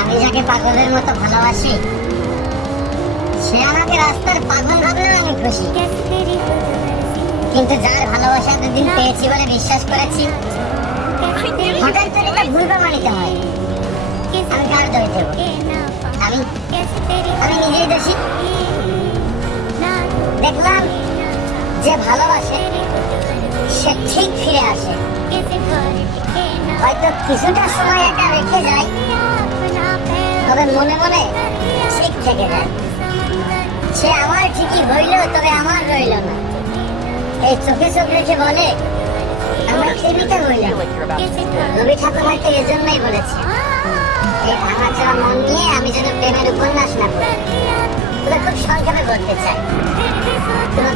আমি যাকে পাগলের মতো ভালোবাসি সে আমাকে রাস্তার পাগল ভাবলেও আমি খুশি। কিন্তু যার ভালোবাসা এতদিন পেয়েছি বলে বিশ্বাস করেছি, হঠাৎ করে এটা ভুল প্রমাণিত হয়। আমি কার দোষ দেব? আমি আমি নিজেই দোষী। দেখলাম যে ভালোবাসে সে ঠিক ফিরে আসে, হয়তো কিছুটা সময় একা রেখে যায়, তবে মনে মনে ঠিক থেকে যায়। সে আমার ঠিকই হইল, তবে আমার রইল না। এই চোখে চোখ রেখে বলে আমরা জীবিত হইলাম। রবি ঠাকুর হয়তো এজন্যই বলেছে এই ভাঙাচোরা মন নিয়ে আমি যেন প্রেমের উপন্যাস না পড়ি। তবে খুব সংক্ষেপে বলতে চাই, তুমি